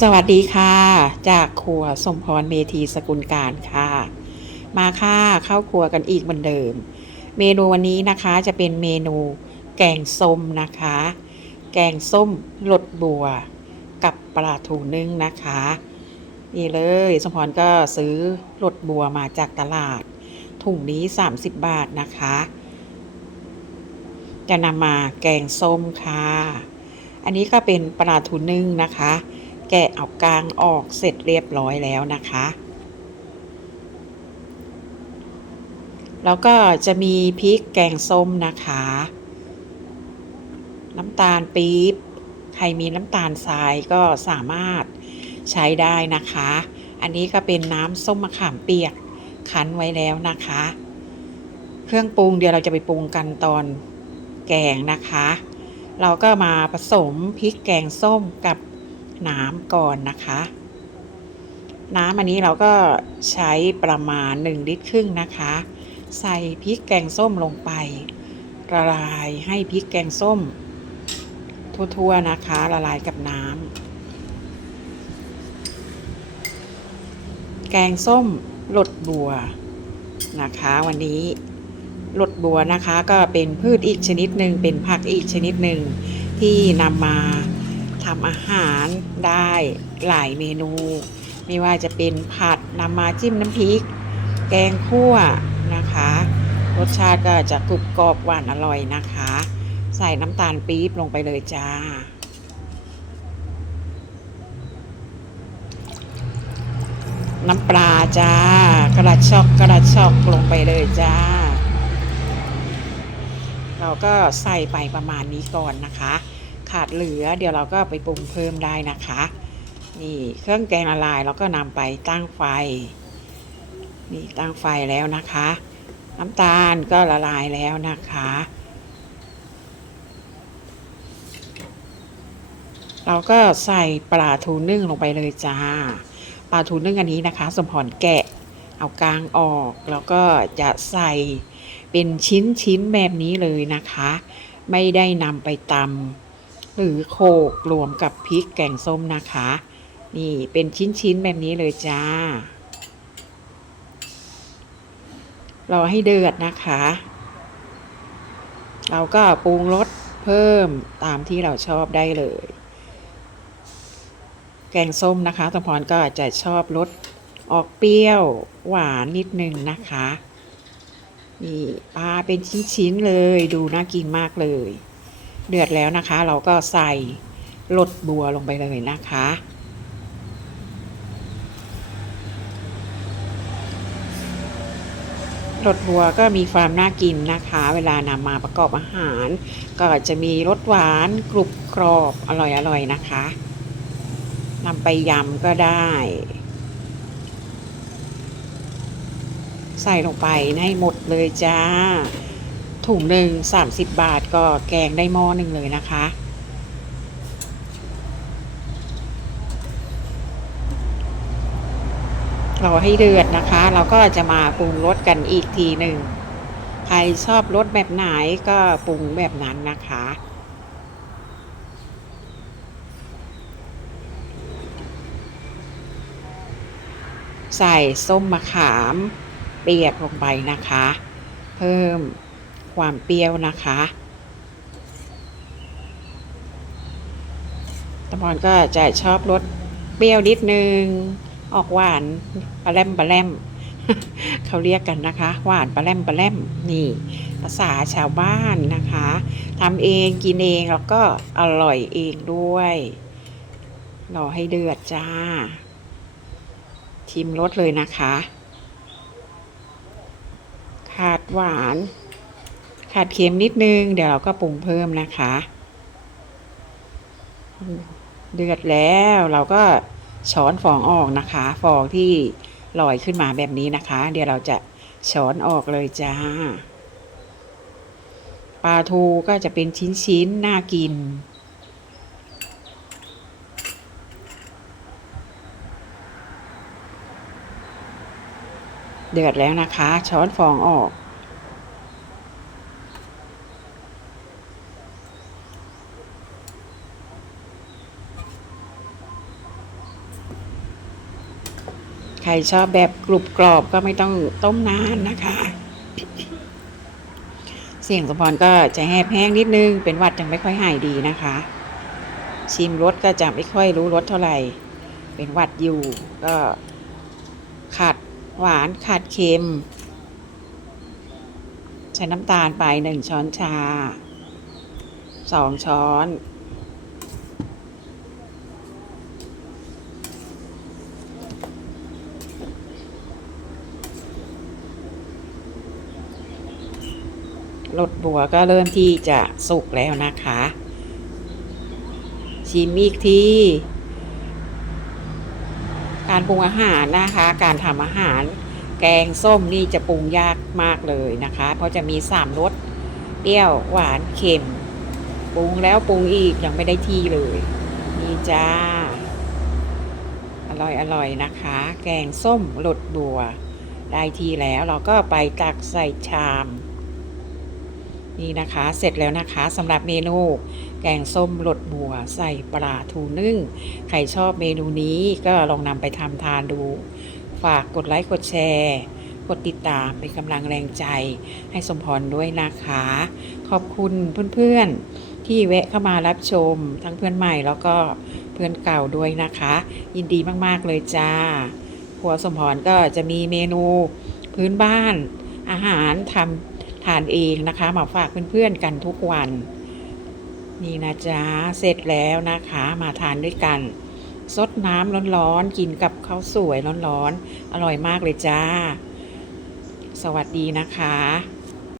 สวัสดีค่ะ จากครัวสมพรเมธีสกุลการค่ะ มาค่ะเข้าครัวกันอีกเหมือนเดิม เมนูวันนี้นะคะจะเป็นเมนูแกงส้มนะคะ แกงส้มรสบัว กับปลาทูนึ่งนะคะ นี่เลยสมพรก็ซื้อรสบัวมาจากตลาด ถุงนี้ 30 บาทนะคะ จะนำมาแกงส้มค่ะ อันนี้ก็เป็นปลาทูนึ่งนะคะ แกะเอากลางออกเสร็จเรียบร้อยแล้วนะคะ แล้วก็จะมีพริกแกงส้มนะคะ น้ำตาลปี๊บ ใครมีน้ำตาลทรายก็สามารถใช้ได้นะคะ อันนี้ก็เป็นน้ำส้มมะขามเปียกคั้นไว้แล้วนะคะ เครื่องปรุงเดี๋ยวเราจะไปปรุงกันตอนแกงนะคะ เราก็มาผสมพริกแกงส้มกับ น้ำก่อนนะคะ น้ำอันนี้เราก็ใช้ประมาณ 1 ลิตรครึ่งนะคะ ใส่พริกแกงส้มลงไปละลายให้พริกแกงส้ม ทั่วๆนะคะ ละลายกับน้ำแกงส้มหลดบัวนะคะ วันนี้หลดบัวนะคะก็เป็นพืชอีกชนิดหนึ่งเป็นผักอีกชนิดหนึ่งที่นำมา ทำอาหารได้หลายเมนู ไม่ว่าจะเป็นผัดนำมาจิ้มน้ำพริก แกงคั่วนะคะ รสชาติก็จะกรุบกรอบหวานอร่อยนะคะ ใส่น้ำตาลปี๊บลงไปเลยจ้าน้ำปลาจ้า กระดชอกกระดชอกลงไปเลยจ้า เราก็ใส่ไปประมาณนี้ก่อนนะคะ ขาดเหลือ เดี๋ยวเราก็ไปปรุงเพิ่มได้นะคะ นี่เครื่องแกงละลายเราก็นำไปตั้งไฟ นี่ตั้งไฟแล้วนะคะ น้ำตาลก็ละลายแล้วนะคะ เราก็ใส่ปลาทูนึ่งลงไปเลยจ้าปลาทูนึ่งอันนี้นะคะ สมพรแกะเอากลางออกแล้วก็จะใส่เป็นชิ้นชิ้นแบบนี้เลยนะคะ ไม่ได้นำไปตำ หรือโขกรวมกับพริกแกงส้มนะคะ นี่เป็นชิ้นชิ้นแบบนี้เลยจ้ารอให้เดือดนะคะ เราก็ปรุงรสเพิ่มตามที่เราชอบได้เลย แกงส้มนะคะสมพรก็จะชอบรสออกเปรี้ยวหวานนิดนึงนะคะนี่ปลาเป็นชิ้น ๆ เลยดูน่ากินมากเลย เดือดแล้วนะคะ เราก็ใส่รสบัวลงไปเลยนะคะ รสบัวก็มีความน่ากินนะคะ เวลานำมาประกอบอาหาร ก็จะมีรสหวานกรุบกรอบอร่อยๆนะคะนำไปยำก็ได้ ใส่ลงไปให้หมดเลยจ้า ถุงหนึ่ง30บาทก็แกงได้หม้อหนึ่งเลยนะคะรอให้เดือดนะคะ เราก็จะมาปรุงรสกันอีกทีหนึ่ง ใครชอบรสแบบไหนก็ปรุงแบบนั้นนะคะใส่ส้มมะขาม เปียกลงไปนะคะ เพิ่ม ความเปรี้ยวนะคะตะพอนก็จะชอบรสเปรี้ยวนิดนึง ออกหวานปลาแรมปลาแรมเขาเรียกกันนะคะ หวานปลาแรมปลาแรมนี่ ภาษาชาวบ้านนะคะทำเองกินเองแล้วก็อร่อยเองด้วยรอให้เดือดจ้า ชิมรสเลยนะคะ ขาดหวาน ขาดเค็มนิดนึง เดี๋ยวเราก็ปรุงเพิ่มนะคะเดือดแล้วเราก็ช้อนฟองออกนะคะ ฟองที่ลอยขึ้นมาแบบนี้นะคะ เดี๋ยวเราจะช้อนออกเลยจ้าปลาทูก็จะเป็นชิ้นๆน่ากิน เดือดแล้วนะคะ ช้อนฟองออก ใครชอบแบบกรุบกรอบก็ไม่ต้องต้มนานนะคะ เสียงสมพรก็จะแหบแห้งนิดนึง เป็นวัดยังไม่ค่อยหายดีนะคะ ชิมรสก็จะไม่ค่อยรู้รสเท่าไหร่ เป็นวัดอยู่ก็ขาดหวานขาดเค็ม ใช้น้ำตาลไปหนึ่งช้อนชาสองช้อน รสบัวก็เริ่มที่จะสุกแล้วนะคะ ชิมอีกทีการปรุงอาหารนะคะ การทำอาหาร แกงส้มนี่จะปรุงยากมากเลยนะคะ เพราะจะมีสามรสเปรี้ยวหวานเค็มปรุงแล้วปรุงอีกยังไม่ได้ที่เลย นี่จ้า อร่อยอร่อยนะคะ แกงส้มรสบัว ได้ทีแล้วเราก็ไปตักใส่ชาม นี่นะคะเสร็จแล้วนะคะสำหรับเมนูแกงส้มรสบัวใส่ปลาทูนึ่ง ใครชอบเมนูนี้ก็ลองนำไปทำทานดู ฝากกดไลค์กดแชร์ กดติดตามเป็นกำลังแรงใจ ให้สมพรด้วยนะคะ ขอบคุณเพื่อนๆ ที่แวะเข้ามารับชมทั้งเพื่อนใหม่แล้วก็เพื่อนเก่าด้วยนะคะ ยินดีมากๆเลยจ้าครัวสมพรก็จะมีเมนูพื้นบ้านอาหารทำ ทานเองนะคะ มาฝากเพื่อนๆกันทุกวัน นี่นะจ๊ะเสร็จแล้วนะคะ มาทานด้วยกันซดน้ำร้อนๆกินกับข้าวสวยร้อนๆอร่อยมากเลยจ้า สวัสดีนะคะ